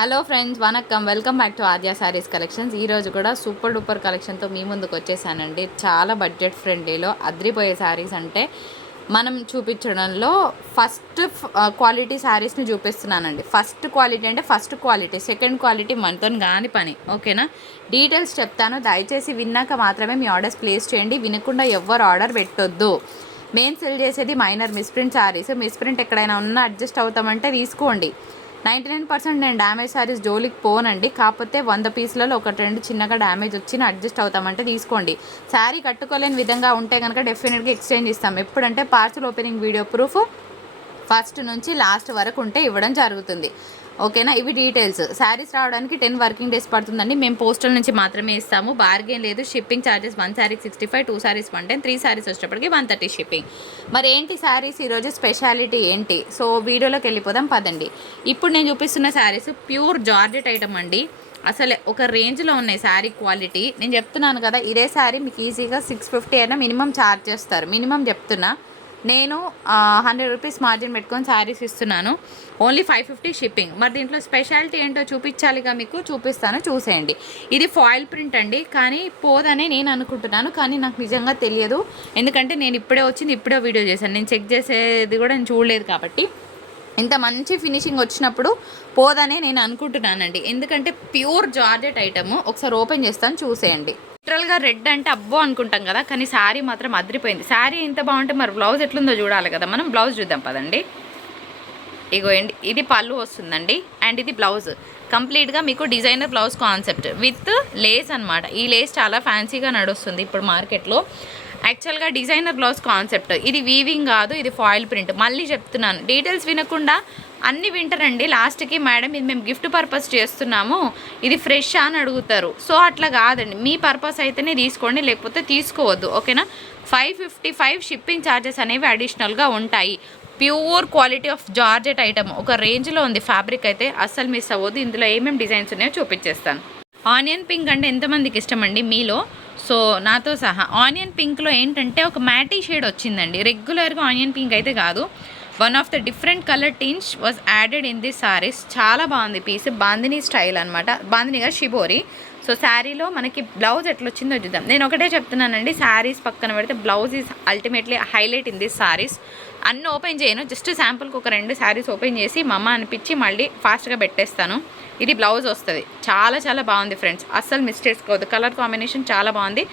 Hello friends, vanakkam. Welcome back to Aadya saris collections. ఈరోజు కూడా super duper కలెక్షన్తో మీ ముందుకు వచ్చేసానండి. చాలా బడ్జెట్ ఫ్రెండ్లీలో అద్రిపోయే శారీస్ అంటే మనం చూపించడంలో ఫస్ట్ క్వాలిటీ శారీస్ని చూపిస్తున్నానండి. ఫస్ట్ క్వాలిటీ అంటే ఫస్ట్ క్వాలిటీ, సెకండ్ క్వాలిటీ మనతో కాని పని. ఓకేనా? డీటెయిల్స్ చెప్తాను, దయచేసి విన్నాక మాత్రమే మీ ఆర్డర్స్ ప్లేస్ చేయండి. వినకుండా ఎవ్వరు ఆర్డర్ పెట్టొద్దు. మెయిన్ సెల్ చేసేది మైనర్ మిస్ప్రింట్ శారీస్. మిస్ప్రింట్ ఎక్కడైనా ఉన్నా అడ్జస్ట్ అవుతామంటే తీసుకోండి. 99% నేను డ్యామేజ్ శారీస్ జోలికి పోనండి. కాకపోతే 100 పీసులలో ఒకటి రెండు చిన్నగా డ్యామేజ్ వచ్చిన అడ్జస్ట్ అవుతామంటే తీసుకోండి. శారీ కట్టుకోలేని విధంగా ఉంటే కనుక డెఫినెట్గా ఎక్స్చేంజ్ ఇస్తాం. ఎప్పుడంటే parcel opening video proof first నుంచి లాస్ట్ వరకు ఉంటే ఇవ్వడం జరుగుతుంది. ఓకేనా? ఇవి డీటెయిల్స్. శారీస్ రావడానికి 10 వర్కింగ్ డేస్ పడుతుందండి. మేము పోస్టల్ నుంచి మాత్రమే ఇస్తాము. బార్గెన్ లేదు. షిప్పింగ్ ఛార్జెస్ 1 శారీకి 65, 2 శారీస్ 110, 3 శారీస్ వచ్చేటప్పటికి 130 షిప్పింగ్. మరి ఏంటి శారీస్ ఈరోజు స్పెషాలిటీ ఏంటి? సో వీడియోలోకి వెళ్ళిపోదాం పదండి. ఇప్పుడు నేను చూపిస్తున్న శారీస్ ప్యూర్ జార్జెట్ ఐటమ్ అండి. అసలు ఒక రేంజ్లో ఉన్నాయి శారీ క్వాలిటీ. నేను చెప్తున్నాను కదా, ఇదే శారీ మీకు ఈజీగా 650 అయినా మినిమం ఛార్జ్ చేస్తారు. మినిమం చెప్తున్నా. నేను 100 రూపీస్ మార్జిన్ పెట్టుకొని శారీస్ ఇస్తున్నాను. Only 550 shipping. మరి దీంట్లో స్పెషాలిటీ ఏంటో చూపించాలిగా, మీకు చూపిస్తాను, చూసేయండి. ఇది ఫాయిల్ ప్రింట్ అండి, కానీ పోదనే నేను అనుకుంటున్నాను, కానీ నాకు నిజంగా తెలియదు. ఎందుకంటే నేను ఇప్పుడే వచ్చింది, ఇప్పుడే వీడియో చేశాను. నేను చెక్ చేసేది కూడా నేను చూడలేదు. కాబట్టి ఇంత మంచి ఫినిషింగ్ వచ్చినప్పుడు పోదనే నేను అనుకుంటున్నానండి. ఎందుకంటే ప్యూర్ జార్జెట్ ఐటమ్. ఒకసారి ఓపెన్ చేస్తాను, చూసేయండి. లిటరల్గా రెడ్ అంటే అబ్బో అనుకుంటాం కదా, కానీ శారీ మాత్రం అదిరిపోయింది. శారీ ఇంత బాగుంటే మరి బ్లౌజ్ ఎట్లుందో చూడాలి కదా. మనం బ్లౌజ్ చూద్దాం పదండి. ఇగోండి, ఇది పళ్ళు వస్తుందండి, అండ్ ఇది బ్లౌజ్. కంప్లీట్గా మీకు designer blouse concept with lace అనమాట. ఈ లేస్ చాలా ఫ్యాన్సీగా నడుస్తుంది ఇప్పుడు మార్కెట్లో. యాక్చువల్గా డిజైనర్ బ్లౌజ్ కాన్సెప్ట్. ఇది వీవింగ్ కాదు, ఇది ఫాయిల్ ప్రింట్. మళ్ళీ చెప్తున్నాను, డీటెయిల్స్ వినకుండా అన్నీ వింటారండి. లాస్ట్కి మేడం ఇది మేము గిఫ్ట్ పర్పస్ చేస్తున్నాము, ఇది ఫ్రెష్ అని అడుగుతారు. సో అట్లా కాదండి, మీ పర్పస్ అయితేనే తీసుకోండి, లేకపోతే తీసుకోవద్దు. ఓకేనా? 555 షిప్పింగ్ ఛార్జెస్ అనేవి అడిషనల్గా ఉంటాయి. Pure quality of georgette item ఒక రేంజ్లో ఉంది. ఫ్యాబ్రిక్ అయితే అస్సలు మిస్ అవ్వద్దు. ఇందులో ఏమేమి డిజైన్స్ ఉన్నాయో చూపించేస్తాను. ఆనియన్ పింక్ అంటే ఎంతమందికి ఇష్టం అండి మీలో? సో నాతో సహా ఆనియన్ పింక్లో ఏంటంటే ఒక మ్యాటీ షేడ్ వచ్చిందండి. రెగ్యులర్గా ఆనియన్ పింక్ అయితే కాదు. One of the different colour tinge was added in this saris. చాలా బాగుంది పీస్. బాందినీ స్టైల్ అనమాట. బాందినీగా షిబోరి. సో శారీలో మనకి బ్లౌజ్ ఎట్లా వచ్చిందో చూద్దాం. నేను ఒకటే చెప్తున్నానండి, శారీస్ పక్కన పెడితే blouse is ultimately highlight in this saris. అన్నీ ఓపెన్ చేయను, జస్ట్ శాంపుల్కి ఒక 2 శారీస్ ఓపెన్ చేసి మమ్మ అనిపించి మళ్ళీ ఫాస్ట్గా పెట్టేస్తాను. ఇది బ్లౌజ్ వస్తుంది. చాలా చాలా బాగుంది ఫ్రెండ్స్, అస్సలు మిస్ చేసుకోవద్దు. కలర్ కాంబినేషన్ చాలా బాగుంది.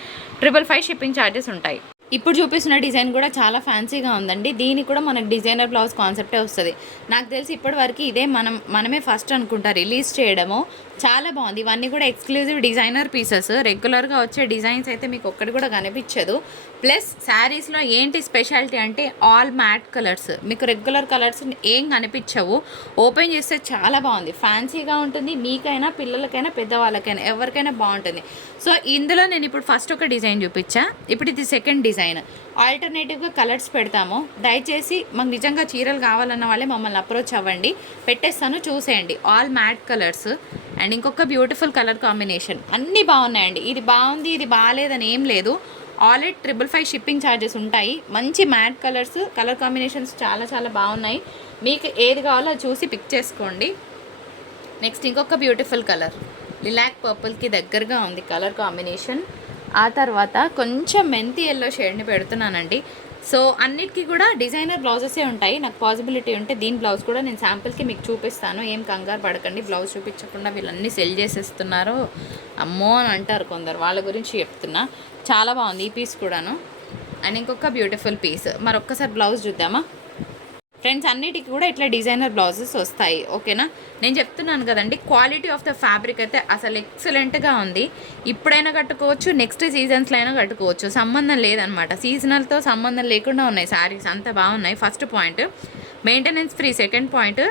555 షిప్పింగ్ ఛార్జెస్ ఉంటాయి. ఇప్పుడు చూపిస్తున్న డిజైన్ కూడా చాలా ఫ్యాన్సీగా ఉందండి. దీనికి కూడా మనకు డిజైనర్ బ్లౌజ్ కాన్సెప్టే వస్తుంది. నాకు తెలిసి ఇప్పటివరకు ఇదే మనమే ఫస్ట్ అనుకుంటా రిలీజ్ చేయడము. చాలా బాగుంది. ఇవన్నీ కూడా ఎక్స్క్లూజివ్ డిజైనర్ పీసెస్. రెగ్యులర్గా వచ్చే డిజైన్స్ అయితే మీకు ఒక్కటి కూడా కనిపించదు. ప్లస్ శారీస్లో ఏంటి స్పెషాలిటీ అంటే ఆల్ మ్యాట్ కలర్స్. మీకు రెగ్యులర్ కలర్స్ ఏం కనిపించవు. ఓపెన్ చేస్తే చాలా బాగుంది, ఫ్యాన్సీగా ఉంటుంది. మీకైనా, పిల్లలకైనా, పెద్దవాళ్ళకైనా, ఎవరికైనా బాగుంటుంది. సో ఇందులో నేను ఇప్పుడు ఫస్ట్ ఒక డిజైన్ చూపించా. ఇప్పుడు ఇది సెకండ్ డిజైన్. ఆల్టర్నేటివ్గా కలర్స్ పెడతాము. దయచేసి మాకు నిజంగా చీరలు కావాలన్న వాళ్ళే మమ్మల్ని అప్రోచ్ అవ్వండి, పెట్టేస్తాను, చూసేయండి. ఆల్ మ్యాట్ కలర్స్ అండ్ ఇంకొక బ్యూటిఫుల్ కలర్ కాంబినేషన్. అన్నీ బాగున్నాయండి. ఇది బాగుంది, ఇది బాగాలేదని ఏం లేదు. ఆల్రెడీ 555 షిప్పింగ్ ఛార్జెస్ ఉంటాయి. మంచి మ్యాట్ కలర్స్, కలర్ కాంబినేషన్స్ చాలా చాలా బాగున్నాయి. మీకు ఏది కావాలో చూసి పిక్ చేసుకోండి. నెక్స్ట్ ఇంకొక బ్యూటిఫుల్ కలర్, లిలాక్ పర్పుల్కి దగ్గరగా ఉంది కలర్ కాంబినేషన్. ఆ తర్వాత కొంచెం మెంతి ఎల్లో షేడ్ని పెడుతున్నానండి. సో అన్నిటికీ కూడా డిజైనర్ బ్లౌజెసే ఉంటాయి. నాకు పాసిబిలిటీ ఉంటే దీని బ్లౌజ్ కూడా నేను శాంపుల్కి మీకు చూపిస్తాను. ఏం కంగారు పడకండి, బ్లౌజ్ చూపించకుండా వీళ్ళన్నీ సెల్ చేసేస్తున్నారు అమ్మో అని అంటారు కొందరు, వాళ్ళ గురించి చెప్తున్నా. చాలా బాగుంది ఈ పీస్ కూడాను. అండ్ ఇంకొక బ్యూటిఫుల్ పీస్. మరొక్కసారి బ్లౌజ్ చూద్దామా ఫ్రెండ్స్? అన్నిటికీ కూడా ఇట్లా డిజైనర్ బ్లౌజెస్ వస్తాయి. ఓకేనా? నేను చెప్తున్నాను కదండి, క్వాలిటీ ఆఫ్ ద ఫ్యాబ్రిక్ అయితే అసలు ఎక్సలెంట్గా ఉంది. ఇప్పుడైనా కట్టుకోవచ్చు, నెక్స్ట్ సీజన్స్లో అయినా కట్టుకోవచ్చు, సంబంధం లేదనమాట. సీజనల్తో సంబంధం లేకుండా ఉన్నాయి శారీస్, అంత బాగున్నాయి. First point maintenance free, second point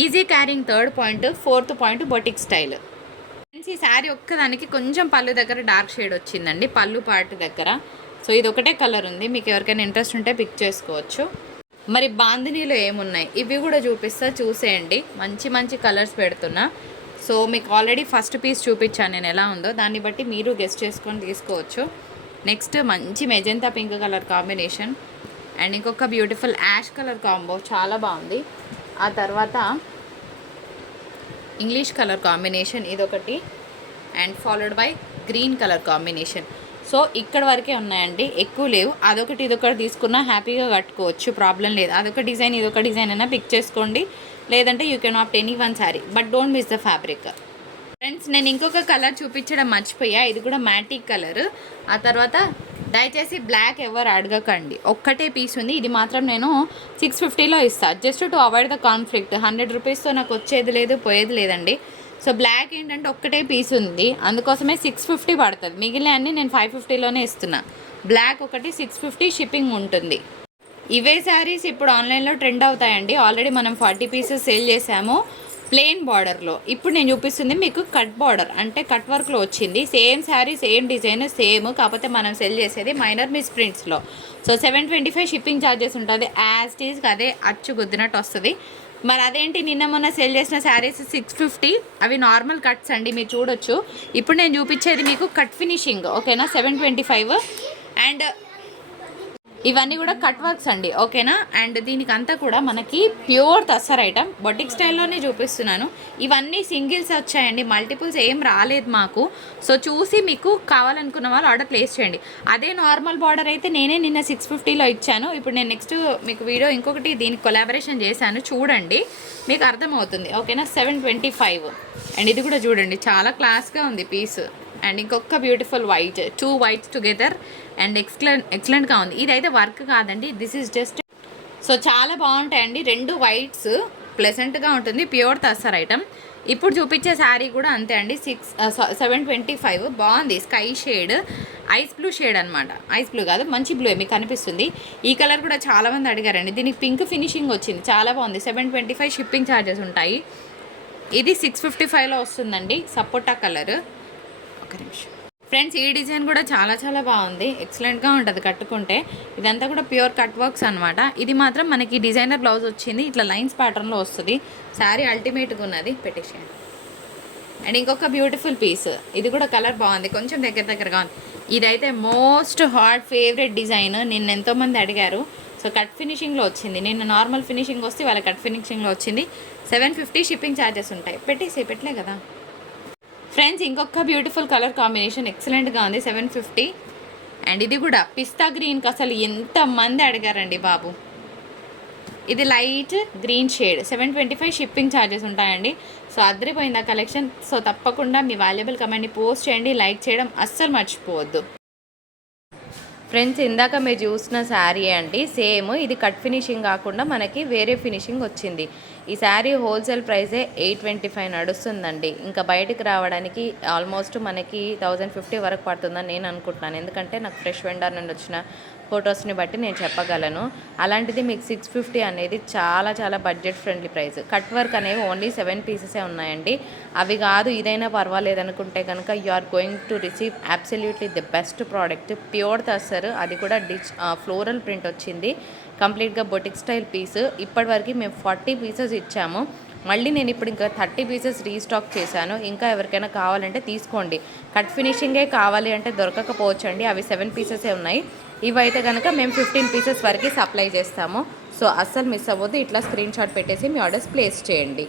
easy carrying, third point, fourth point boutique style. Friends ఈ శారీ ఒక్కదానికి కొంచెం పళ్ళు దగ్గర డార్క్ షేడ్ వచ్చిందండి, పళ్ళు పార్ట్ దగ్గర. సో ఇది ఒకటే కలర్ ఉంది. మీకు ఎవరికైనా ఇంట్రెస్ట్ ఉంటే పిక్ చేసుకోవచ్చు. మరి బాందినీలో ఏమున్నాయి ఇవి కూడా చూపిస్తా, చూసేయండి. మంచి మంచి కలర్స్ పెడుతున్నా. సో మీకు ఆల్రెడీ ఫస్ట్ పీస్ చూపించాను నేను ఎలా ఉందో, దాన్ని బట్టి మీరు గెస్ట్ చేసుకొని తీసుకోవచ్చు. నెక్స్ట్ మంచి magenta pink colour combination and ఇంకొక బ్యూటిఫుల్ యాష్ కలర్ కాంబో, చాలా బాగుంది. ఆ తర్వాత ఇంగ్లీష్ కలర్ కాంబినేషన్ ఇదొకటి, and followed by green colour combination. So ఇక్కడ వరకే ఉన్నాయండి, ఎక్కువ లేవు. అదొకటి ఇదొకటి తీసుకున్నా హ్యాపీగా కట్టుకోవచ్చు, ప్రాబ్లం లేదు. అదొక డిజైన్ ఇదొక డిజైన్ అయినా పిక్ చేసుకోండి, లేదంటే you can opt any one sari, but don't miss the fabric. Friends నేను ఇంకొక కలర్ చూపించడం మర్చిపోయా, ఇది కూడా మ్యాటిక్ కలర్. ఆ తర్వాత దయచేసి బ్లాక్ ఎవరు అడగకండి, ఒక్కటే పీస్ ఉంది. ఇది మాత్రం నేను 650లో ఇస్తాను, just to avoid the conflict. 100 రూపీస్తో నాకు వచ్చేది లేదు పోయేది లేదండి. సో బ్లాక్ ఏంటంటే ఒక్కటే పీస్ ఉంది, అందుకోసమే 650 పడుతుంది. మిగిలిన అన్ని నేను 550లోనే ఇస్తున్నా. బ్లాక్ ఒకటి 650 షిప్పింగ్ ఉంటుంది. ఇవే శారీస్ ఇప్పుడు ఆన్లైన్లో ట్రెండ్ అవుతాయండి. ఆల్రెడీ మనం 40 పీసెస్ సేల్ చేసాము ప్లెయిన్ బార్డర్లో. ఇప్పుడు నేను చూపిస్తుంది మీకు కట్ బార్డర్, అంటే కట్ వర్క్లో వచ్చింది. Same sari same design same, కాకపోతే మనం సెల్ చేసేది మైనర్ మిస్ ప్రింట్స్లో. సో 725 షిప్పింగ్ ఛార్జెస్ ఉంటుంది. యాజ్ టీజ్ అదే అచ్చు గుద్దినట్టు వస్తుంది. మరి అదేంటి నిన్న మొన్న సెల్ చేసిన శారీస్ 650, అవి నార్మల్ కట్స్ అండి, మీరు చూడొచ్చు. ఇప్పుడు నేను చూపించేది మీకు కట్ ఫినిషింగ్, ఓకేనా. 725 అండ్ ఇవన్నీ కూడా కట్ వర్క్స్ అండి, ఓకేనా. అండ్ దీనికి అంతా కూడా మనకి ప్యూర్ తస్సర్ ఐటమ్, బొటిక్ స్టైల్లోనే చూపిస్తున్నాను. ఇవన్నీ సింగిల్స్ వచ్చాయండి, మల్టిపుల్స్ ఏం రాలేదు మాకు. సో చూసి మీకు కావాలనుకున్న వాళ్ళు ఆర్డర్ ప్లేస్ చేయండి. అదే నార్మల్ బార్డర్ అయితే నేనే నిన్న 650లో ఇచ్చాను. ఇప్పుడు నేను నెక్స్ట్ మీకు వీడియో ఇంకొకటి దీనికి కొలాబరేషన్ చేశాను, చూడండి మీకు అర్థమవుతుంది, ఓకేనా. 725 అండ్ ఇది కూడా చూడండి, చాలా క్లాస్గా ఉంది పీస్. అండ్ ఇంకొక beautiful white, 2 whites together and ఎక్సలెంట్గా ఉంది. ఇదైతే వర్క్ కాదండి, దిస్ ఈజ్ జస్ట్. సో చాలా బాగుంటాయండి, 2 వైట్స్, ప్లెజెంట్గా ఉంటుంది, ప్యూర్ తస్సర్ ఐటమ్. ఇప్పుడు చూపించే శారీ కూడా అంతే అండి, 725. బాగుంది, sky shade, ice blue shade అనమాట. ఐస్ బ్లూ కాదు, మంచి బ్లూ మీకు కనిపిస్తుంది. ఈ కలర్ కూడా చాలామంది అడిగారండి. దీనికి పింక్ ఫినిషింగ్ వచ్చింది, చాలా బాగుంది. 725 షిప్పింగ్ ఛార్జెస్ ఉంటాయి. ఇది 655లో వస్తుందండి, సపోటా కలర్. ఒక నిమిషం ఫ్రెండ్స్, ఈ డిజైన్ కూడా చాలా చాలా బాగుంది, ఎక్సలెంట్గా ఉంటుంది కట్టుకుంటే. ఇదంతా కూడా ప్యూర్ కట్ వర్క్స్ అనమాట. ఇది మాత్రం మనకి డిజైనర్ బ్లౌజ్ వచ్చింది, ఇట్లా లైన్స్ ప్యాటర్న్లో వస్తుంది. శారీ అల్టిమేట్గా ఉన్నది, పెట్టేసేయండి. అండ్ ఇంకొక బ్యూటిఫుల్ పీస్, ఇది కూడా కలర్ బాగుంది, కొంచెం దగ్గరగా ఉంది. ఇదైతే మోస్ట్ హాట్ ఫేవరెట్ డిజైన్, నిన్న ఎంతోమంది అడిగారు. సో కట్ ఫినిషింగ్లో వచ్చింది, నిన్న నార్మల్ ఫినిషింగ్ వస్తే వాళ్ళ కట్ ఫినిషింగ్లో వచ్చింది. 750 షిప్పింగ్ ఛార్జెస్ ఉంటాయి. పెట్టలే కదా ఫ్రెండ్స్. ఇంకొక బ్యూటిఫుల్ కలర్ కాంబినేషన్, ఎక్సలెంట్గా ఉంది, 750. అండ్ ఇది కూడా పిస్తా గ్రీన్కి అసలు ఎంతమంది అడిగారండి బాబు. ఇది light green shade, 725 shipping charges ఉంటాయండి. సో అదిరిపోయింది ఆ కలెక్షన్. సో తప్పకుండా మీ వాల్యుబుల్ కమెంట్ని పోస్ట్ చేయండి, లైక్ చేయడం అస్సలు మర్చిపోవద్దు. ఫ్రెండ్స్ ఇందాక మీరు చూసిన శారీ అండి, సేమ్ ఇది కట్ ఫినిషింగ్ కాకుండా మనకి వేరే ఫినిషింగ్ వచ్చింది. ఈ శారీ హోల్సేల్ ప్రైసే 825 నడుస్తుందండి. ఇంకా బయటకు రావడానికి ఆల్మోస్ట్ మనకి 1050 వరకు పడుతుందని నేను అనుకుంటున్నాను, ఎందుకంటే నాకు ఫ్రెష్ వెండర్ నుండి వచ్చిన ఫొటోస్ని బట్టి నేను చెప్పగలను. అలాంటిది మీకు 650 అనేది చాలా చాలా budget friendly price. Cut work అనేవి ఓన్లీ 7 పీసెసే ఉన్నాయండి. అవి కాదు ఇదైనా పర్వాలేదు అనుకుంటే కనుక you are going to receive absolutely the best product, pure tussar. అది కూడా ఫ్లోరల్ ప్రింట్ వచ్చింది, కంప్లీట్గా బొటిక్ స్టైల్ పీస్. ఇప్పటివరకు మేము 40 పీసెస్ ఇచ్చాము, మళ్ళీ నేను ఇప్పుడు ఇంకా 30 పీసెస్ రీస్టాక్ చేశాను. ఇంకా ఎవరికైనా కావాలంటే తీసుకోండి. కట్ ఫినిషింగే కావాలి అంటే దొరకకపోవచ్చు అండి, అవి 7 పీసెసే ఉన్నాయి. ఇవైతే కనుక మేము 15 పీసెస్ వరకు సప్లై చేస్తాము. సో అస్సలు మిస్ అవ్వద్దు, ఇట్లా స్క్రీన్ షాట్ పెట్టేసి మీ ఆర్డర్స్ ప్లేస్ చేయండి.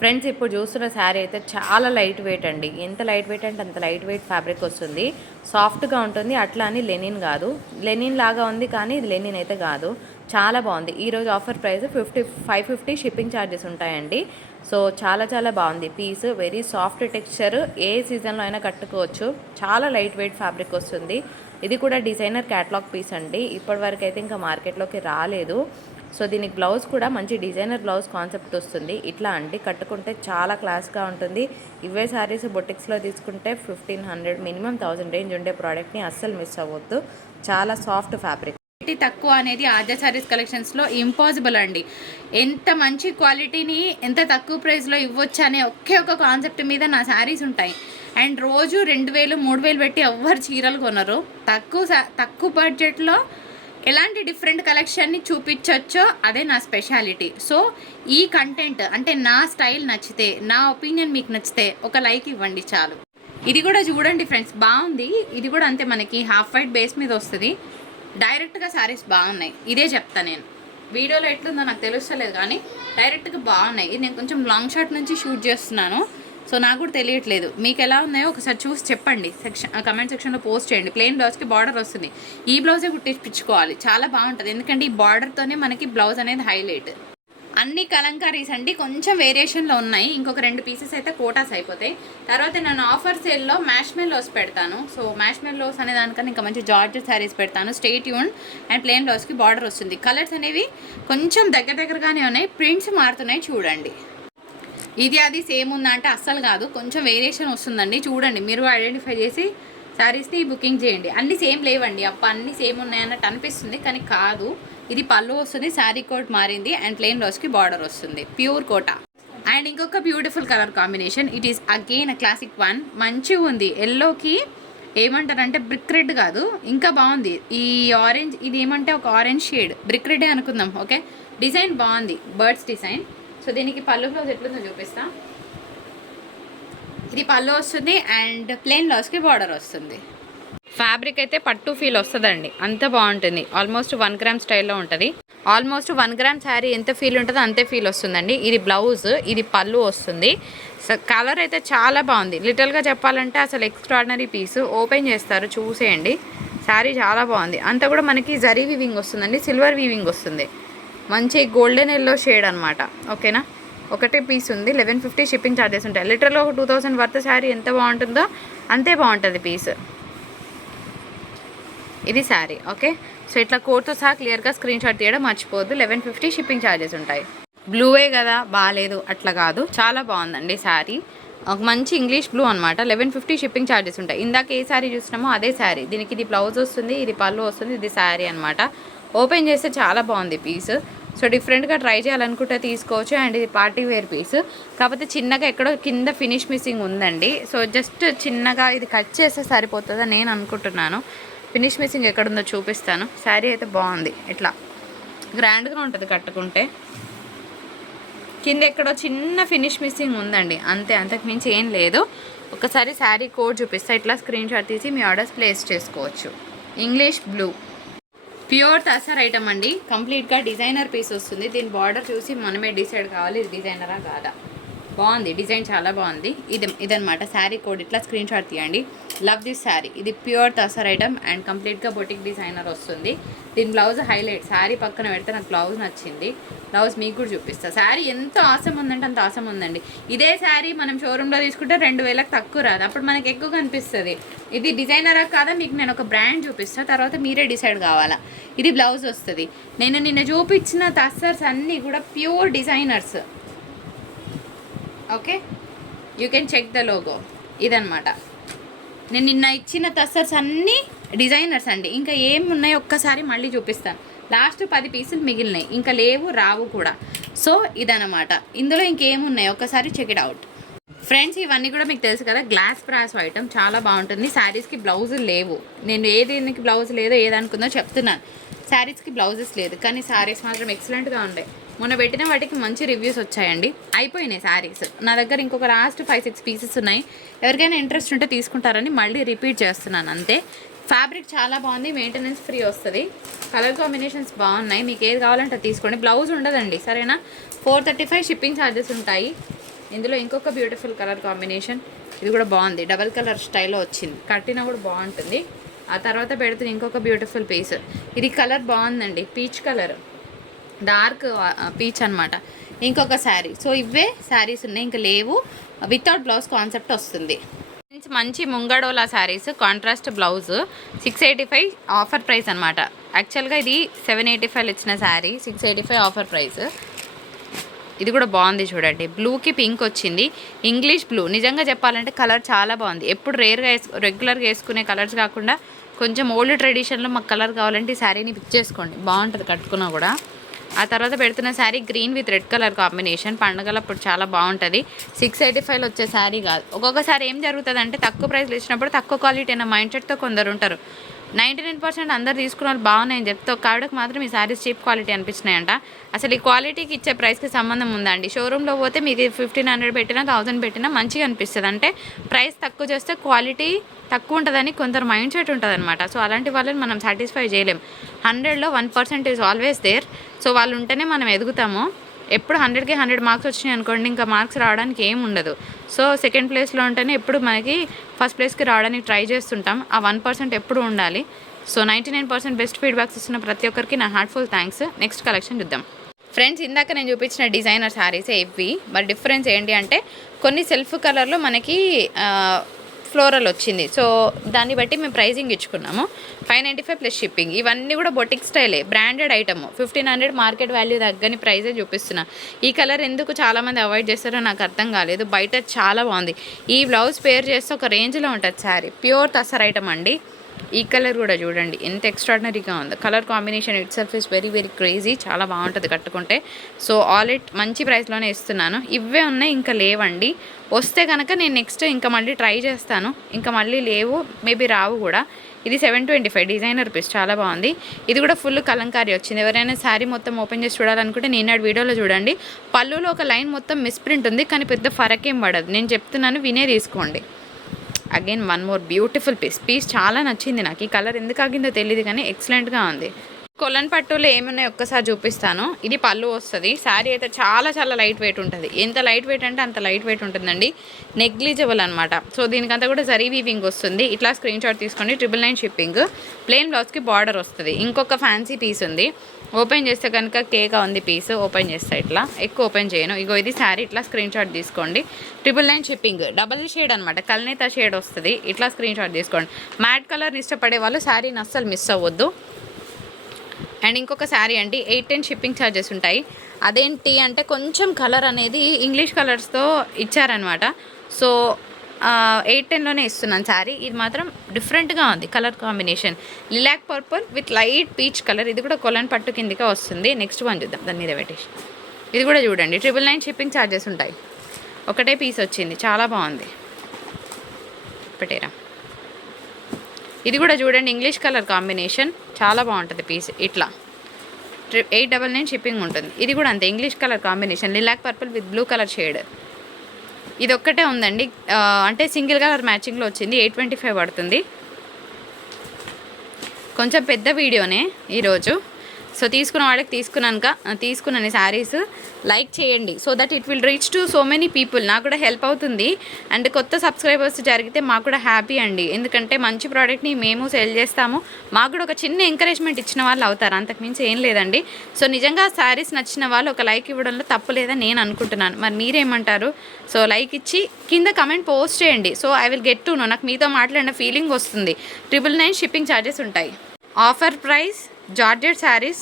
ఫ్రెండ్స్ ఇప్పుడు చూస్తున్న శారీ అయితే చాలా లైట్ వెయిట్ అండి. ఎంత లైట్ వెయిట్ అంటే అంత లైట్ వెయిట్ ఫ్యాబ్రిక్ వస్తుంది, సాఫ్ట్గా ఉంటుంది. అట్లా అని లెనిన్ కాదు, లెనిన్ లాగా ఉంది కానీ ఇది లెనిన్ అయితే కాదు. చాలా బాగుంది. ఈరోజు ఆఫర్ ప్రైస్ 550 షిప్పింగ్ ఛార్జెస్ ఉంటాయండి. సో చాలా చాలా బాగుంది పీస్, వెరీ సాఫ్ట్ టెక్స్చర్, ఏ సీజన్లో అయినా కట్టుకోవచ్చు. చాలా లైట్ వెయిట్ ఫ్యాబ్రిక్ వస్తుంది. ఇది కూడా డిజైనర్ క్యాటలాగ్ పీస్ అండి, ఇప్పటివరకు అయితే ఇంకా మార్కెట్లోకి రాలేదు. సో దీనికి బ్లౌజ్ కూడా మంచి డిజైనర్ బ్లౌజ్ కాన్సెప్ట్ వస్తుంది. ఇట్లా అండి కట్టుకుంటే చాలా క్లాస్గా ఉంటుంది. ఇవే శారీస్ బొటిక్స్లో తీసుకుంటే 1500 మినిమం 1000 రేంజ్ ఉండే ప్రోడక్ట్ని అస్సలు మిస్ అవ్వద్దు. చాలా సాఫ్ట్ ఫ్యాబ్రిక్. తక్కువ అనేది ఆద్య శారీస్ కలెక్షన్స్లో ఇంపాసిబుల్ అండి. ఎంత మంచి క్వాలిటీని ఎంత తక్కువ ప్రైస్లో ఇవ్వచ్చు అనే ఒకే ఒక కాన్సెప్ట్ మీద నా శారీస్ ఉంటాయి. అండ్ రోజు 2000 3000 పెట్టి ఎవ్వరు చీరలు కొనరు. తక్కువ బడ్జెట్లో ఎలాంటి డిఫరెంట్ కలెక్షన్ని చూపించవచ్చో అదే నా స్పెషాలిటీ. సో ఈ కంటెంట్ అంటే నా స్టైల్ నచ్చితే, నా ఒపీనియన్ మీకు నచ్చితే ఒక లైక్ ఇవ్వండి చాలు. ఇది కూడా చూడండి ఫ్రెండ్స్, బాగుంది. ఇది కూడా అంతే, మనకి హాఫ్ వైట్ బేస్ మీద వస్తుంది. డైరెక్ట్గా శారీస్ బాగున్నాయి, ఇదే చెప్తా నేను. వీడియోలో ఎట్లుందో నాకు తెలుస్తలేదు కానీ డైరెక్ట్గా బాగున్నాయి. నేను కొంచెం లాంగ్ షాట్ నుంచి షూట్ చేస్తున్నాను, సో నాకు కూడా తెలియట్లేదు. మీకు ఎలా ఉన్నాయో ఒకసారి చూసి చెప్పండి, కమెంట్ సెక్షన్లో పోస్ట్ చేయండి. ప్లెయిన్ బ్లౌజ్కి బార్డర్ వస్తుంది, ఈ బ్లౌజే కుట్టించుకోవాలి, చాలా బాగుంటుంది. ఎందుకంటే ఈ బార్డర్తోనే మనకి బ్లౌజ్ అనేది హైలైట్. అన్ని కలంకారీస్ అండి, కొంచెం వేరియేషన్లో ఉన్నాయి. ఇంకొక 2 పీసెస్ అయితే కోటాస్ అయిపోతాయి. తర్వాత నేను ఆఫర్ సేల్లో మ్యాష్ మెల్లోస్ పెడతాను. సో మ్యాష్ మెల్లోస్ అనే దానికన్నా ఇంకా మంచి జార్జెట్ శారీస్ పెడతాను. స్ట్రెయిట్ యూన్ అండ్ ప్లెయిన్ బ్లౌజ్కి బార్డర్ వస్తుంది. కలర్స్ అనేవి కొంచెం దగ్గరగానే ఉన్నాయి, ప్రింట్స్ మారుతున్నాయి చూడండి. ఇది అది సేమ్ ఉందా అంటే అస్సలు కాదు, కొంచెం వేరియేషన్ వస్తుందండి. చూడండి, మీరు ఐడెంటిఫై చేసి శారీస్ని బుకింగ్ చేయండి. అన్నీ సేమ్ లేవండి, అన్నీ సేమ్ ఉన్నాయన్నట్టు అనిపిస్తుంది కానీ కాదు. ఇది పళ్ళు వస్తుంది, శారీ కోట్ మారింది అండ్ ప్లెయిన్ బ్లౌజ్కి బార్డర్ వస్తుంది, ప్యూర్ కోటా. అండ్ ఇంకొక beautiful colour combination, it is again classic one. మంచిగా ఉంది, ఎల్లోకి ఏమంటారంటే బ్రిక్ రెడ్ కాదు, ఇంకా బాగుంది. ఈ ఆరెంజ్, ఇది ఏమంటే ఒక ఆరెంజ్ షేడ్, బ్రిక్ రెడ్ అనుకుందాం. ఓకే, డిజైన్ బాగుంది, బర్డ్స్ డిజైన్. సో దీనికి పళ్ళు బ్లౌజ్ ఎట్లుందో చూపిస్తా. ఇది పళ్ళు వస్తుంది అండ్ ప్లెయిన్ బ్లౌజ్కి బార్డర్ వస్తుంది. ఫ్యాబ్రిక్ అయితే పట్టు ఫీల్ వస్తుందండి, అంత బాగుంటుంది. ఆల్మోస్ట్ 1 గ్రామ్ స్టైల్లో ఉంటుంది. ఆల్మోస్ట్ 1 గ్రామ్ శారీ ఎంత ఫీల్ ఉంటుందో అంతే ఫీల్ వస్తుందండి. ఇది బ్లౌజ్, ఇది పళ్ళు వస్తుంది. కలర్ అయితే చాలా బాగుంది. లిటిల్గా చెప్పాలంటే అసలు ఎక్స్ట్రాడినరీ పీస్. ఓపెన్ చేస్తారు, చూసేయండి. శారీ చాలా బాగుంది. అంతా కూడా మనకి జరీ వీవింగ్ వస్తుందండి, సిల్వర్ వీవింగ్ వస్తుంది. మంచి గోల్డెన్ ఎల్లో షేడ్ అనమాట. ఓకేనా, ఒకటే పీస్ ఉంది. 1150 షిప్పింగ్ ఛార్జెస్ ఉంటాయి. లిటర్లో ఒక 2000 వర్త్ శారీ ఎంత బాగుంటుందో అంతే బాగుంటుంది పీస్. ఇది శారీ. ఓకే, సో ఇట్లా కోడ్తో సహా క్లియర్గా స్క్రీన్ షాట్ తీయడం మర్చిపోవద్దు. 1150 షిప్పింగ్ ఛార్జెస్ ఉంటాయి. బ్లూవే కదా బాగాలేదు అట్లా కాదు, చాలా బాగుందండి శారీ. ఒక మంచి ఇంగ్లీష్ బ్లూ అనమాట. 1150 షిప్పింగ్ ఛార్జెస్ ఉంటాయి. ఇందాక ఏ శారీ చూసినామో అదే శారీ. దీనికి ఇది బ్లౌజ్ వస్తుంది, ఇది పళ్ళు వస్తుంది, ఇది శారీ అనమాట. ఓపెన్ చేస్తే చాలా బాగుంది పీస్. సో డిఫరెంట్గా ట్రై చేయాలనుకుంటే తీసుకోవచ్చు. అండ్ ఇది పార్టీ వేర్ పీస్, కాకపోతే చిన్నగా ఎక్కడో కింద ఫినిష్ మిస్సింగ్ ఉందండి. సో జస్ట్ చిన్నగా ఇది కట్ చేస్తే సరిపోతుందని నేను అనుకుంటున్నాను. ఫినిష్ మిస్సింగ్ ఎక్కడుందో చూపిస్తాను. శారీ అయితే బాగుంది, ఇట్లా గ్రాండ్గా ఉంటుంది కట్టుకుంటే. కింద ఎక్కడో చిన్న ఫినిష్ మిస్సింగ్ ఉందండి, అంతే, అంతకు మించి ఏం లేదు. ఒకసారి శారీ కోడ్ చూపిస్తా, ఇట్లా స్క్రీన్ షాట్ తీసి మీ ఆర్డర్స్ ప్లేస్ చేసుకోవచ్చు. English blue, pure tussar item అండి. కంప్లీట్గా డిజైనర్ పీస్ వస్తుంది. దీని బార్డర్ చూసి మనమే డిసైడ్ కావాలి ఇది డిజైనరా కాదా. బాగుంది, డిజైన్ చాలా బాగుంది. ఇదనమాట శారీ కోడ్, ఇట్లా స్క్రీన్ షాట్ తీయండి. Love this sari. ఇది ప్యూర్ తసర్ ఐటమ్ అండ్ కంప్లీట్గా బొటిక్ డిజైనర్ వస్తుంది. దీని బ్లౌజ్ హైలైట్. శారీ పక్కన పెడితే నాకు బ్లౌజ్ నచ్చింది. బ్లౌజ్ మీకు కూడా చూపిస్తా. శారీ ఎంత ఆసం ఉందంటే అంత ఆసం ఉందండి. ఇదే శారీ మనం షోరూంలో తీసుకుంటే 2000కి తక్కువ రాదు, అప్పుడు మనకి ఎక్కువ కనిపిస్తుంది. ఇది డిజైనరా కాదా మీకు నేను ఒక బ్రాండ్ చూపిస్తా, తర్వాత మీరే డిసైడ్ కావాలా. ఇది బ్లౌజ్ వస్తుంది. నేను నిన్న చూపించిన తస్సర్స్ అన్నీ కూడా pure designers. Okay, you can check the logo. ఇదనమాట నేను నిన్న ఇచ్చిన తస్సర్స్ అన్నీ డిజైనర్స్ అండి. ఇంకా ఏం ఉన్నాయో ఒక్కసారి మళ్ళీ చూపిస్తాను. లాస్ట్ 10 పీసులు మిగిలినాయి, ఇంకా లేవు, రావు కూడా. సో ఇదనమాట. ఇందులో ఇంకేమున్నాయి ఒక్కసారి చెక్ ఇట్ అవుట్. ఫ్రెండ్స్, ఇవన్నీ కూడా మీకు తెలుసు కదా, గ్లాస్ బ్రాస్ ఐటమ్ చాలా బాగుంటుంది. శారీస్కి బ్లౌజులు లేవు. నేను దీనికి బ్లౌజ్ లేదో ఏదనుకుందో చెప్తున్నాను. శారీస్కి బ్లౌజెస్ లేదు, కానీ శారీస్ మాత్రం ఎక్సలెంట్గా ఉన్నాయి. మొన్న పెట్టిన వాటికి మంచి రివ్యూస్ వచ్చాయండి. అయిపోయినాయి శారీస్. నా దగ్గర ఇంకొక లాస్ట్ 5-6 పీసెస్ ఉన్నాయి. ఎవరికైనా ఇంట్రెస్ట్ ఉంటే తీసుకుంటారని మళ్ళీ రిపీట్ చేస్తున్నాను అంతే. ఫ్యాబ్రిక్ చాలా బాగుంది, మెయింటెనెన్స్ ఫ్రీ వస్తుంది. కలర్ కాంబినేషన్స్ బాగున్నాయి. మీకు ఏది కావాలంటే తీసుకోండి. బ్లౌజ్ ఉండదండి, సరేనా. 435 షిప్పింగ్ ఛార్జెస్ ఉంటాయి. ఇందులో ఇంకొక బ్యూటిఫుల్ కలర్ కాంబినేషన్, ఇది కూడా బాగుంది. డబల్ కలర్ స్టైల్లో వచ్చింది, కట్టినా కూడా బాగుంటుంది. ఆ తర్వాత పెడుతున్న ఇంకొక బ్యూటిఫుల్ పీస్. ఇది కలర్ బాగుందండి, పీచ్ కలర్, డార్క్ పీచ్ అనమాట. ఇంకొక శారీ. సో ఇవే శారీస్ ఉన్నాయి, ఇంకా లేవు. వితౌట్ బ్లౌజ్ కాన్సెప్ట్ వస్తుంది. మంచి ముంగడోలా saris, contrast blouse. 685 offer price అనమాట. యాక్చువల్గా ఇది 785 ఇచ్చిన శారీ, 685 ఆఫర్ ప్రైస్. ఇది కూడా బాగుంది చూడండి. బ్లూకి పింక్ వచ్చింది, ఇంగ్లీష్ బ్లూ. నిజంగా చెప్పాలంటే కలర్ చాలా బాగుంది. ఎప్పుడు రెగ్యులర్గా వేసుకునే కలర్స్ కాకుండా కొంచెం ఓల్డ్ ట్రెడిషన్లో మాకు కలర్ కావాలంటే ఈ శారీని పిక్ చేసుకోండి, బాగుంటుంది కట్టుకున్నా కూడా. ఆ తర్వాత పెడుతున్న sari green with red colour combination. పండుగలప్పుడు చాలా బాగుంటుంది. 685లో వచ్చే శారీ కాదు. ఒక్కొక్కసారి ఏం జరుగుతుంది అంటే తక్కువ ప్రైస్లో ఇచ్చినప్పుడు తక్కువ క్వాలిటీ అయిన మైండ్ సెట్తో కొందరు ఉంటారు. 99% అందరు తీసుకున్న వాళ్ళు బాగున్నాయని చెప్తే ఒక ఆవిడకి మాత్రం ఈ శారీస్ చీప్ క్వాలిటీ అనిపించినాయంట. అసలు ఈ క్వాలిటీకి ఇచ్చే ప్రైస్కి సంబంధం ఉందండి. షోరూంలో పోతే మీకు 1500 పెట్టినా 1000 పెట్టినా మంచిగా అనిపిస్తుంది. అంటే ప్రైస్ తక్కువ చేస్తే క్వాలిటీ తక్కువ ఉంటుందని కొందరు మైండ్ సెట్ ఉంటుంది అనమాట. సో అలాంటి వాళ్ళని మనం సాటిస్ఫై చేయలేం. 100లో 1% ఈజ్ ఆల్వేస్ దేర్. సో వాళ్ళు ఉంటేనే మనం ఎదుగుతాము. ఎప్పుడు 100కి 100 మార్క్స్ వచ్చినాయి అనుకోండి, ఇంకా మార్క్స్ రావడానికి ఏం ఉండదు. సో సెకండ్ ప్లేస్లో ఉంటేనే ఎప్పుడు మనకి ఫస్ట్ ప్లేస్కి రావడానికి ట్రై చేస్తుంటాం. ఆ 1% ఎప్పుడు ఉండాలి. సో 99% బెస్ట్ ఫీడ్బ్యాక్స్ ఇస్తున్న ప్రతి ఒక్కరికి నా హార్ట్ఫుల్ థ్యాంక్స్. నెక్స్ట్ కలెక్షన్ చూద్దాం. ఫ్రెండ్స్, ఇందాక నేను చూపించిన డిజైనర్ శారీసే ఇవి. మరి డిఫరెన్స్ ఏంటి అంటే కొన్ని సెల్ఫ్ కలర్లో మనకి ఫ్లోరల్ వచ్చింది. సో దాన్ని బట్టి మేము ప్రైజింగ్ ఇచ్చుకున్నాము. 595 plus shipping. ఇవన్నీ కూడా బొటిక్ స్టైలే, బ్రాండెడ్ ఐటమ్. 1500 మార్కెట్ వాల్యూ తగ్గని ప్రైజే చూపిస్తున్నా. ఈ కలర్ ఎందుకు చాలామంది అవాయిడ్ చేస్తారో నాకు అర్థం కాలేదు. బయట చాలా బాగుంది. ఈ బ్లౌజ్ పేర్ చేస్తే ఒక రేంజ్లో ఉంటుంది శారీ. ప్యూర్ తసర్ ఐటమ్ అండి. ఈ కలర్ కూడా చూడండి ఎంత ఎక్స్ట్రాడినరీగా ఉంది. Colour combination it self is very very crazy. చాలా బాగుంటుంది కట్టుకుంటే. సో ఆల్ ఇట్ మంచి ప్రైస్లోనే ఇస్తున్నాను. ఇవే ఉన్నాయి, ఇంకా లేవండి. వస్తే కనుక నేను నెక్స్ట్ ఇంకా మళ్ళీ ట్రై చేస్తాను. ఇంకా మళ్ళీ లేవు, మేబీ రావు కూడా. ఇది 725 డిజైనర్ పీస్, చాలా బాగుంది. ఇది కూడా ఫుల్ కలంకారీ వచ్చింది. ఎవరైనా శారీ మొత్తం ఓపెన్ చేసి చూడాలనుకుంటే నేను వీడియోలో చూడండి. పళ్ళులో ఒక లైన్ మొత్తం మిస్ప్రింట్ ఉంది, కానీ పెద్ద ఫరక్ ఏం పడదు. నేను చెప్తున్నాను, వినే తీసుకోండి. Again one more beautiful piece చాలా నచ్చింది నాకు. ఈ కలర్ ఎందుకు ఆగిందో తెలియదు కానీ ఎక్సలెంట్గా ఉంది. కొలన్ పట్టులో ఏమున్నాయి ఒక్కసారి చూపిస్తాను. ఇది పళ్ళు వస్తుంది. శారీ అయితే చాలా చాలా లైట్ వెయిట్ ఉంటుంది. ఎంత లైట్ వెయిట్ అంటే అంత లైట్ వెయిట్ ఉంటుందండి. నెగ్లిజిబుల్ అనమాట. సో దీనికంతా కూడా జరీ వీవింగ్ వస్తుంది. ఇట్లా స్క్రీన్ షాట్ తీసుకోండి. 999 షిప్పింగ్. ప్లెయిన్ బ్లౌజ్కి బార్డర్ వస్తుంది. ఇంకొక ఫ్యాన్సీ పీస్ ఉంది. ఓపెన్ చేస్తే కనుక కేగా ఉంది పీస్. ఓపెన్ చేస్తే ఇట్లా ఎక్కువ ఓపెన్ చేయను. ఇగో ఇది శారీ. ఇట్లా స్క్రీన్ షాట్ తీసుకోండి. 999 షిప్పింగ్. డబల్ షేడ్ అనమాట, కల్నేత షేడ్ వస్తుంది. ఇట్లా స్క్రీన్ షాట్ తీసుకోండి. మ్యాట్ కలర్ని ఇష్టపడే వాళ్ళు శారీని అస్సలు మిస్ అవ్వద్దు. అండ్ ఇంకొక శారీ అండి, 810 షిప్పింగ్ ఛార్జెస్ ఉంటాయి. అదేంటి అంటే కొంచెం కలర్ అనేది ఇంగ్లీష్ కలర్స్తో ఇచ్చారనమాట. సో 810లోనే ఇస్తున్నాను శారీ. ఇది మాత్రం డిఫరెంట్గా ఉంది colour combination. Lilac purple with light peach colour. ఇది కూడా కొలన్ పట్టు కిందకే వస్తుంది. నెక్స్ట్ వన్ చూద్దాం, దాని మీద పెట్టేసి. ఇది కూడా చూడండి, 999 షిప్పింగ్ ఛార్జెస్ ఉంటాయి. ఒకటే పీస్ వచ్చింది, చాలా బాగుంది. పెట్టేరా. ఇది కూడా చూడండి, ఇంగ్లీష్ కలర్ కాంబినేషన్, చాలా బాగుంటుంది పీస్. ఇట్లా 899 షిప్పింగ్ ఉంటుంది. ఇది కూడా అంతే, English colour combination, lilac purple with blue colour shade. ఇది ఒక్కటే ఉందండి, అంటే సింగిల్ కలర్ మ్యాచింగ్లో వచ్చింది. 825 పడుతుంది. కొంచెం పెద్ద వీడియోనే ఈరోజు. సో తీసుకున్న వాళ్ళకి తీసుకున్నాను శారీస్ లైక్ చేయండి. So that it will reach to so many people. నాకు కూడా హెల్ప్ అవుతుంది. అండ్ కొత్త సబ్స్క్రైబర్స్ జరిగితే మాకు కూడా హ్యాపీ అండి. ఎందుకంటే మంచి ప్రోడక్ట్ని మేము సేల్ చేస్తాము. మాకు కూడా ఒక చిన్న ఎంకరేజ్మెంట్ ఇచ్చిన వాళ్ళు అవుతారు, అంతకుమించి ఏం లేదండి. సో నిజంగా శారీస్ నచ్చిన వాళ్ళు ఒక లైక్ ఇవ్వడంలో తప్పు లేదని నేను అనుకుంటున్నాను. మరి మీరేమంటారు? సో లైక్ ఇచ్చి కింద కమెంట్ పోస్ట్ చేయండి. So I will get to know. నాకు మీతో మాట్లాడిన ఫీలింగ్ వస్తుంది. 999 షిప్పింగ్ ఛార్జెస్ ఉంటాయి. Offer price georgette saris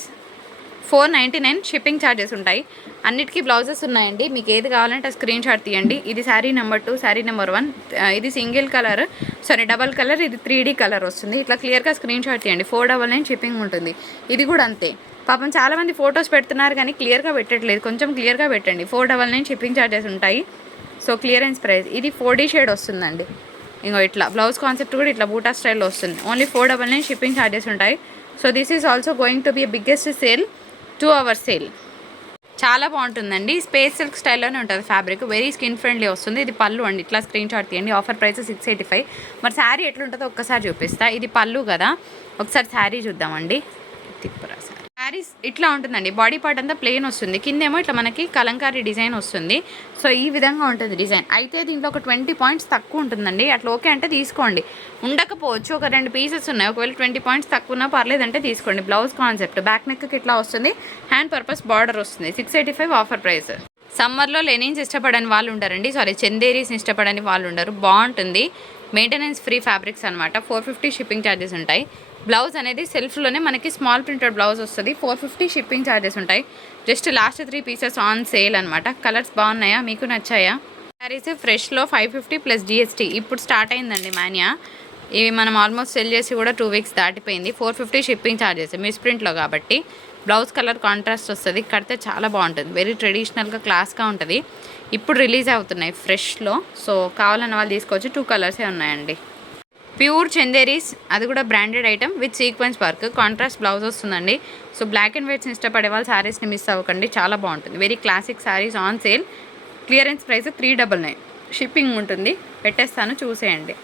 499 shipping charges ఉంటాయి. అన్నిటికీ బ్లౌజెస్ ఉన్నాయండి. మీకు ఏది కావాలంటే స్క్రీన్ షాట్ తీయండి. ఇది శారీ నెంబర్ 2, శారీ నెంబర్ 1. ఇది సింగిల్ కలర్, డబల్ కలర్, ఇది 3D కలర్ వస్తుంది. ఇట్లా క్లియర్గా స్క్రీన్ షాట్ తీయండి. 499 షిప్పింగ్ ఉంటుంది. ఇది కూడా అంతే. పాపం చాలామంది ఫొటోస్ పెడుతున్నారు కానీ క్లియర్గా పెట్టట్లేదు. కొంచెం క్లియర్గా పెట్టండి. 499 షిప్పింగ్ ఛార్జెస్ ఉంటాయి. So clearance price. ఇది 4D షేడ్ వస్తుందండి. ఇంకో ఇట్లా బ్లౌజ్ కాన్సెప్ట్ కూడా ఇట్లా బూటా స్టైల్లో వస్తుంది. ఓన్లీ 499 షిప్పింగ్ ఛార్జెస్ ఉంటాయి. So this is also going to be biggest sale, 2 hours sale. చాలా బాగుంటుందండి. స్పేస్ సిల్క్ స్టైల్లోనే ఉంటుంది ఫ్యాబ్రిక్. వెరీ స్కిన్ ఫ్రెండ్లీ వస్తుంది. ఇది పళ్ళు అండి. ఇట్లా స్క్రీన్ షాట్ తీయండి. Offer price 685. మరి శారీ ఎట్లుంటుందో ఒక్కసారి చూపిస్తా. ఇది పళ్ళు కదా, ఒకసారి శారీ చూద్దామండి. తిప్పురా శారీస్ ఇట్లా ఉంటుందండి. బాడీ పార్ట్ అంతా ప్లెయిన్ వస్తుంది. కిందేమో ఇట్లా మనకి కలంకారీ డిజైన్ వస్తుంది. సో ఈ విధంగా ఉంటుంది డిజైన్. అయితే దీంట్లో ఒక 20 పాయింట్స్ తక్కువ ఉంటుందండి. అట్లా ఓకే అంటే తీసుకోండి. ఉండకపోవచ్చు, ఒక 2 పీసెస్ ఉన్నాయి. ఒకవేళ 20 పాయింట్స్ తక్కువ ఉన్నా పర్లేదంటే తీసుకోండి. బ్లౌజ్ కాన్సెప్ట్ బ్యాక్ నెక్కి ఇట్లా వస్తుంది. హ్యాండ్ పర్పస్ బార్డర్ వస్తుంది. 685 ఆఫర్ ప్రైస్. సమ్మర్లో లెనిన్స్ ఇష్టపడని వాళ్ళు ఉంటారండి. చందేరీస్ని ఇష్టపడని వాళ్ళు ఉండరు. బాగుంటుంది. మెయింటెనెన్స్ ఫ్రీ ఫ్యాబ్రిక్స్ అనమాట. 450 షిప్పింగ్ ఛార్జెస్ ఉంటాయి. బ్లౌజ్ అనేది సెల్ఫ్లోనే మనకి స్మాల్ ప్రింటెడ్ బ్లౌజ్ వస్తుంది. 450 షిప్పింగ్ ఛార్జెస్ ఉంటాయి. Just last 3 pieces on sale అనమాట. కలర్స్ బాగున్నాయా, మీకు నచ్చాయా? శారీస్ ఫ్రెష్లో 550 ప్లస్ GST. ఇప్పుడు స్టార్ట్ అయిందండి మాన్యా. ఇవి మనం ఆల్మోస్ట్ సెల్ చేసి కూడా 2 weeks దాటిపోయింది. 450 షిప్పింగ్ ఛార్జెస్ మిస్ ప్రింట్లో కాబట్టి. బ్లౌజ్ కలర్ కాంట్రాస్ట్ వస్తుంది. కడితే చాలా బాగుంటుంది. వెరీ ట్రెడిషనల్గా క్లాస్గా ఉంటుంది. ఇప్పుడు రిలీజ్ అవుతున్నాయి ఫ్రెష్లో. సో కావాలన్న వాళ్ళు తీసుకోవచ్చు. 2 కలర్సే ఉన్నాయండి. ప్యూర్ చందేరీస్, అది కూడా branded item with sequence work, contrast blouse వస్తుందండి. సో బ్లాక్ అండ్ వైట్స్ని ఇష్టపడే వాళ్ళు శారీస్ని మిస్ అవ్వకండి, చాలా బాగుంటుంది. Very classic saris on sale. Clearance price 399. Shipping ఉంటుంది, పెట్టేస్తాను చూసేయండి.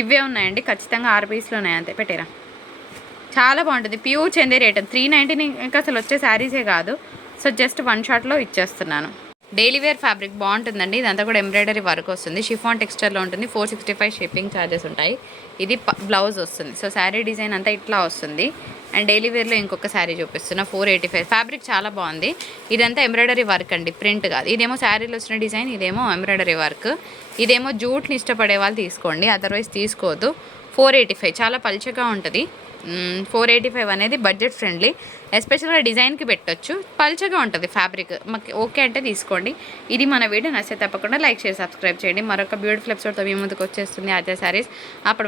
ఇవే ఉన్నాయండి, ఖచ్చితంగా 6 పీస్లు ఉన్నాయి అంతే, పెట్టేరా. చాలా బాగుంటుంది, ప్యూర్ చందేరి ఐటమ్. 390 ఇంకా అసలు వచ్చే శారీసే కాదు. సో జస్ట్ 1 షాట్లో ఇచ్చేస్తున్నాను. డైలీ వేర్ ఫ్యాబ్రిక్ బాగుంటుందండి. ఇదంతా కూడా ఎంబ్రాయిడరీ వర్క్ వస్తుంది, షిఫాన్ టెక్స్చర్లో ఉంటుంది. 465 షిప్పింగ్ ఛార్జెస్ ఉంటాయి. ఇది బ్లౌజ్ వస్తుంది. సో శారీ డిజైన్ అంతా ఇట్లా వస్తుంది. అండ్ డైలీ వేర్లో ఇంకొక శారీ చూపిస్తున్నా, 485. ఫ్యాబ్రిక్ చాలా బాగుంది. ఇదంతా ఎంబ్రాయిడరీ వర్క్ అండి, ప్రింట్ కాదు. ఇదేమో శారీలో వచ్చిన డిజైన్, ఇదేమో ఎంబ్రాయిడరీ వర్క్. ఇదేమో జూట్ని ఇష్టపడే వాళ్ళు తీసుకోండి, అదర్వైజ్ తీసుకోవద్దు. 485 చాలా పల్చగా ఉంటుంది. 485 అనేది బడ్జెట్ ఫ్రెండ్లీ, ఎస్పెషల్గా డిజైన్కి పెట్టొచ్చు. పల్చగా ఉంటుంది ఫ్యాబ్రిక్, మాకు ఓకే అంటే తీసుకోండి. ఇది మన వీడియో నచ్చితే తప్పకుండా లైక్ చేసి సబ్స్క్రైబ్ చేయండి. మరొక బ్యూటిఫుల్ ఎపిసోడ్తో మీ ముందుకు వచ్చేస్తుంది ఆద్య శారీస్. అప్పుడు